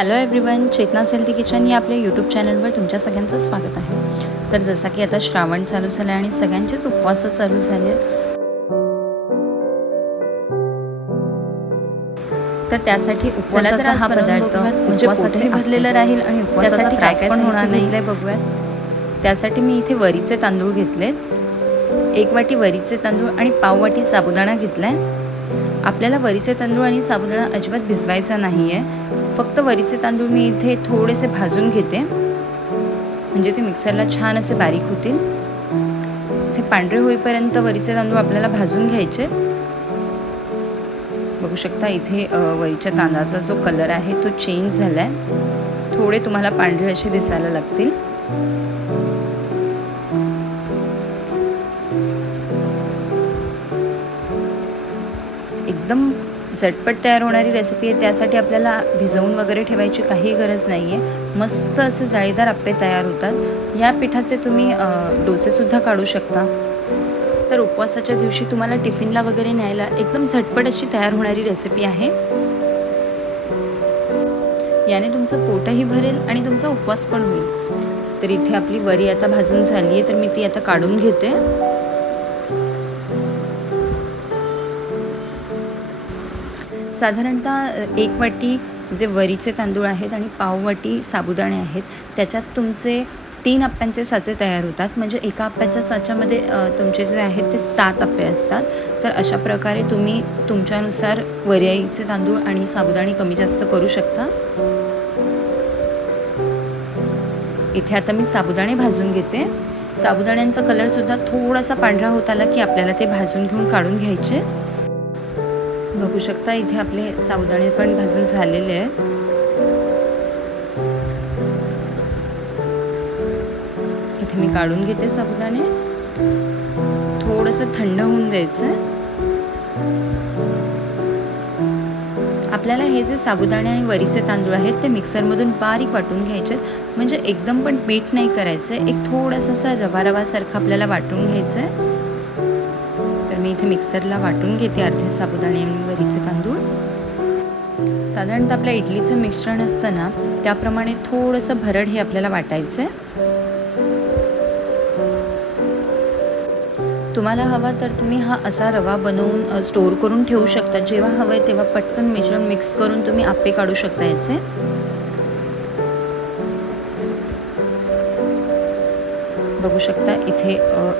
Hello everyone Chetna healthy kitchen या आपल्या YouTube चॅनलवर तुमच्या सगळ्यांचं स्वागत आहे. तर जसा की आता श्रावण चालू झालं आणि सगळ्यांचेच उपवास चालू झाले तर त्यासाठी उपवासाचा हा पदार्थ म्हणजे भरलेलं राहील आणि उपवासासाठी काय काय होणार नाही. बघूयात. त्यासाठी मी इथे वरीचे तांदूळ घेतलेत. एक वाटी वरीचे तांदूळ आणि पाव वाटी साबुदाणा घेतलाय. आपल्याला वरीचे तांदूळ आणि साबुदाणा अजिबात भिजवायचा नाही आहे फक्त वरीचे तांदूळ मी इथे थोडेसे भाजून घेते. म्हणजे ते मिक्सरला छान असे बारीक होतील. ते पांढरे होईपर्यंत वरीचे तांदूळ आपल्याला भाजून घ्यायचे. बघू शकता इथे वरीच्या तांदळाचा जो कलर आहे तो चेंज झाला आहे थोडे तुम्हाला पांढरे असे दिसायला लागतील. एकदम झटपट तयार होणारी रेसिपी आहे त्यासाठी आपल्याला भिजवून वगैरे ठेवायची काही गरज नाही आहे मस्त असे जाळीदार आप्पे तयार होतात. या पिठाचे तुम्ही डोसेसुद्धा काढू शकता. तर उपवासाच्या दिवशी तुम्हाला टिफिनला वगैरे न्यायला एकदम झटपट अशी तयार होणारी रेसिपी आहे. याने तुमचं पोटही भरेल आणि तुमचा उपवास पण होईल. तर इथे आपली वरी आता भाजून झाली आहे तर मी ती आता काढून घेते. साधारणतः एक वाटी जे वरीचे तांदूळ आहेत आणि पाव वाटी साबुदाणे आहेत त्याच्यात तुमचे तीन अप्प्यांचे साचे तयार होतात. म्हणजे एका आप्याच्या साच्यामध्ये तुमचे जे आहेत ते सात आप्पे असतात. तर अशा प्रकारे तुम्ही तुमच्यानुसार वरियाईचे तांदूळ आणि साबुदाणे कमी जास्त करू शकता. इथे आता मी साबुदाणे भाजून घेते. साबुदाण्यांचा कलरसुद्धा थोडासा पांढरा होत आला की आपल्याला ते भाजून घेऊन काढून घ्यायचे. बघू शकता इथे आपले साबुदाणे पण भाजून झालेले आहेत इथे मी काढून घेते साबुदाणे. थोडंसं थंड होऊन द्यायचं आपल्याला हे जे साबुदाणे आणि वरीचे तांदूळ आहेत ते मिक्सरमधून बारीक वाटून घ्यायचे म्हणजे एकदम पण पीठ नाही करायचं एक थोडंसं असं रवा रवासारखं आपल्याला वाटून घ्यायचं आहे मी इथे मिक्सरला वाटून घेते अर्धे साबुदाणे आणि वरीचे तांदूळ. साधारणतः आपल्या इडलीचं मिश्रण असतं ना त्याप्रमाणे थोडंसं भरड हे आपल्याला वाटायचं आहे तुम्हाला हवा तर तुम्ही हा असा रवा बनवून स्टोअर करून ठेवू शकता. जेव्हा हवं आहे तेव्हा पटकन मिश्रण मिक्स करून तुम्ही आप्पे काढू शकता याचे. बघू शकता इथे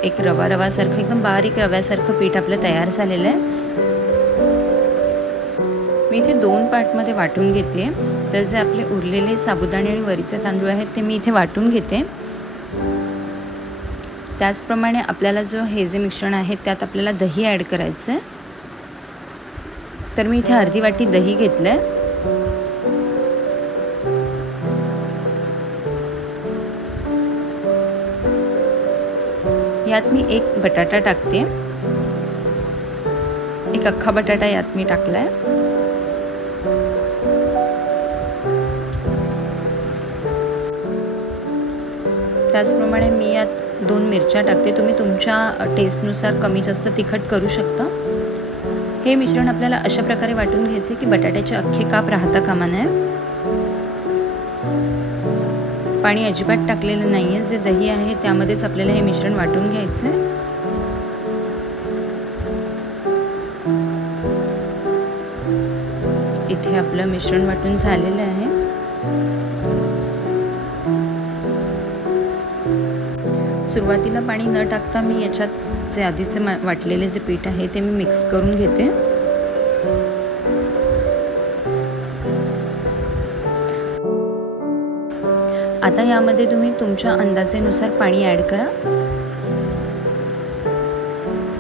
एक रवा रवासारखं एकदम बारीक रव्यासारखं पीठ आपलं तयार झालेलं आहे. मी इथे दोन पार्टमध्ये वाटून घेते. तर जे आपले उरलेले साबुदाणे आणि वरीचे तांदूळ आहेत ते मी इथे वाटून घेते. त्याचप्रमाणे आपल्याला जो हे जे मिश्रण आहे त्यात आपल्याला दही ॲड करायचं आहे. तर मी इथे अर्धी वाटी दही घेतलं आहे यात मी एक बटाटा टाकते. एक अख्खा बटाटा यात मी टाकला आहे त्याचप्रमाणे मी यात दोन मिरच्या टाकते. तुम्ही तुमच्या टेस्टनुसार कमी जास्त तिखट करू शकता. हे मिश्रण आपल्याला अशा प्रकारे वाटून घ्यायचे की बटाट्याचे अख्खे काप राहता कामा नये. पाणी अजिबात टाकलेलं नाही आहे जे दही आहे त्यामध्येच आपल्याला हे मिश्रण वाटून घ्यायचं आहे. इथे आपलं मिश्रण वाटून झालेलं आहे. सुरुवातीला पाणी न टाकता मी याच्यात जे आधीचे वाटलेले जे पीठ आहे ते मी मिक्स करून घेते. आता यामध्ये तुम्ही तुमच्या अंदाजेनुसार पाणी ॲड करा.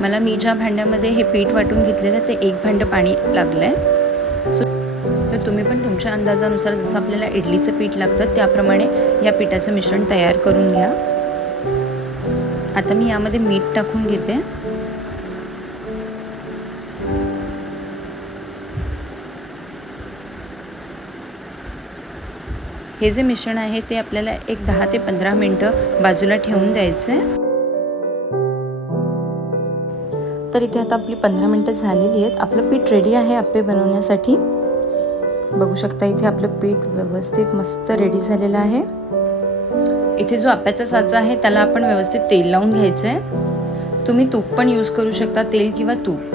मला मी ज्या भांड्यामध्ये हे पीठ वाटून घेतलेलं ते एक भांडं पाणी लागलं आहे सो तर तुम्ही पण तुमच्या अंदाजानुसार जसं आपल्याला इडलीचं पीठ लागतं त्याप्रमाणे या पिठाचं मिश्रण तयार करून घ्या. आता मी यामध्ये मीठ टाकून घेते. हे जे मिश्रण आहे ते आपल्याला एक दहा ते पंधरा मिनटं बाजूला ठेवून द्यायचं आहे तर इथे आता आपली पंधरा मिनटं झालेली आहेत. आपलं पीठ रेडी आहे आप्पे बनवण्यासाठी. बघू शकता इथे आपलं पीठ व्यवस्थित मस्त रेडी झालेलं आहे. इथे जो आप्याचा साचा आहे त्याला आपण व्यवस्थित तेल लावून घ्यायचं आहे तुम्ही तूप पण यूज करू शकता तेल किंवा तूप.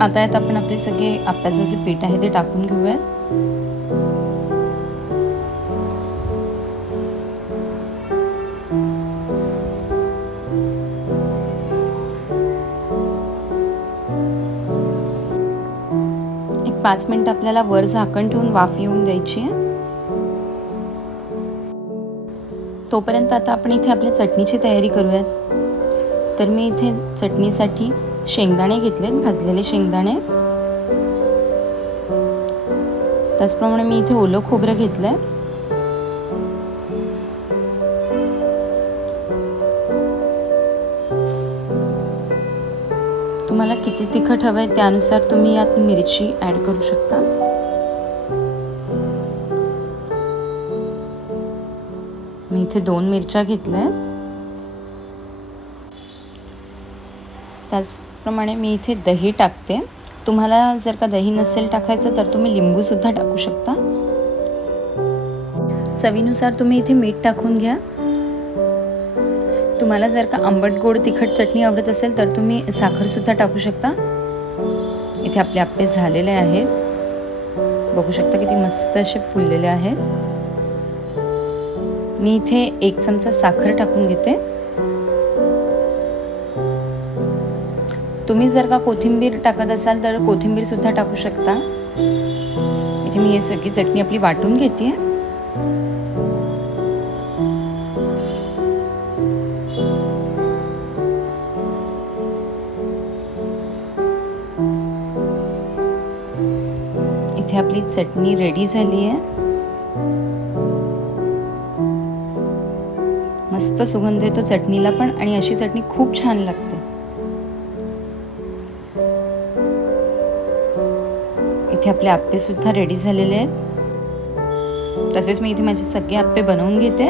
आता यात आपण आपले सगळे आप्याचं जे पीठ आहे ते टाकून घेऊयात. एक पाच मिनिट आपल्याला वर झाकण ठेवून वाफ येऊन द्यायची आहे. तोपर्यंत आता आपण इथे आपल्या चटणीची तयारी करूयात. तर मी इथे चटणीसाठी शेंगदाणे घेतलेत भाजलेले शेंगदाणे. त्याचप्रमाणे मी इथे ओलं खोबरं घेतलंय. तुम्हाला किती तिखट हवं आहे त्यानुसार तुम्ही यात मिरची ॲड करू शकता. मी इथे दोन मिरच्या घेतल्या आहेत त्याचप्रमाणे मी इथे दही टाकते. तुम्हाला जर का दही नसेल टाकायचं तर तुम्ही लिंबूसुद्धा टाकू शकता. चवीनुसार तुम्ही इथे मीठ टाकून घ्या. तुम्हाला जर का आंबट गोड तिखट चटणी आवडत असेल तर तुम्ही साखरसुद्धा टाकू शकता. इथे आपले आप्पे झालेले आहेत. बघू शकता किती मस्त असे फुललेले आहेत. मी इथे एक चमचा साखर टाकून घेते. तुम्ही जर का कोथिंबीर टाकत असाल तर कोथिंबीर सुद्धा टाकू शकता. इथे मी हे सगळी चटणी आपली वाटून घेते. इथे आपली चटणी रेडी झाली आहे. मस्त सुगंध येतो चटणीला पण आणि अशी चटणी खूप छान लागते. इथे आपले आप्पेसुद्धा रेडी झालेले आहेत. तसेच मी इथे माझे सगळे आप्पे बनवून घेते.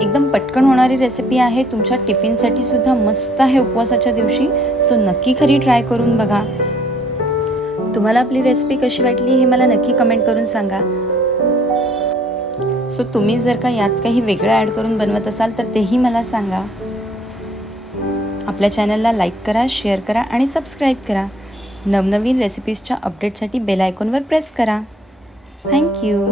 एकदम पटकन होणारी रेसिपी आहे. तुमच्या टिफिनसाठी सुद्धा मस्त आहे उपवासाच्या दिवशी. सो नक्की खरी ट्राय करून बघा. तुम्हाला आपली रेसिपी कशी वाटली हे मला नक्की कमेंट करून सांगा. सो तुम्ही जर का यात काही वेगळं ॲड करून बनवत असाल तर तेही मला सांगा. आपल्या चॅनलला लाईक करा शेअर करा आणि सबस्क्राईब करा. नवनवीन रेसिपीजच्या अपडेटसाठी बेल आयकॉनवर प्रेस करा. थँक्यू